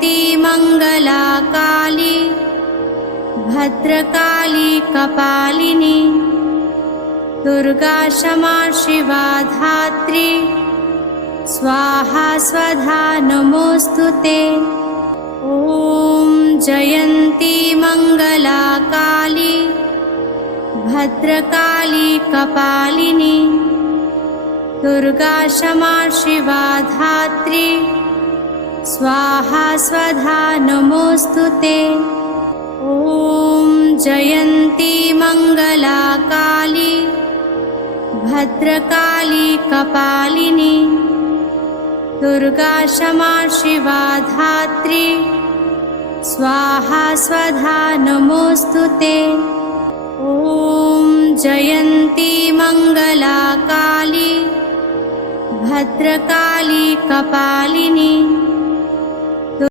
जयन्ती मङ्गला काली भद्रकाली कपालिनी दुर्गा क्षमा शिवा धात्री स्वाहा स्वधा नमोस्तुते। ॐ जयन्ती मङ्गला काली भद्रकाली कपालिनी दुर्गा क्षमा शिवा धात्री स्वाहा स्वधा नमोस्तुते। ॐ जयन्ती मङ्गला काली भद्रकाली कपालिनी दुर्गा क्षमा शिवा धात्री स्वाहा स्वधा नमोस्तुते। ॐ जयन्ती मङ्गला काली भद्रकाली कपालिनी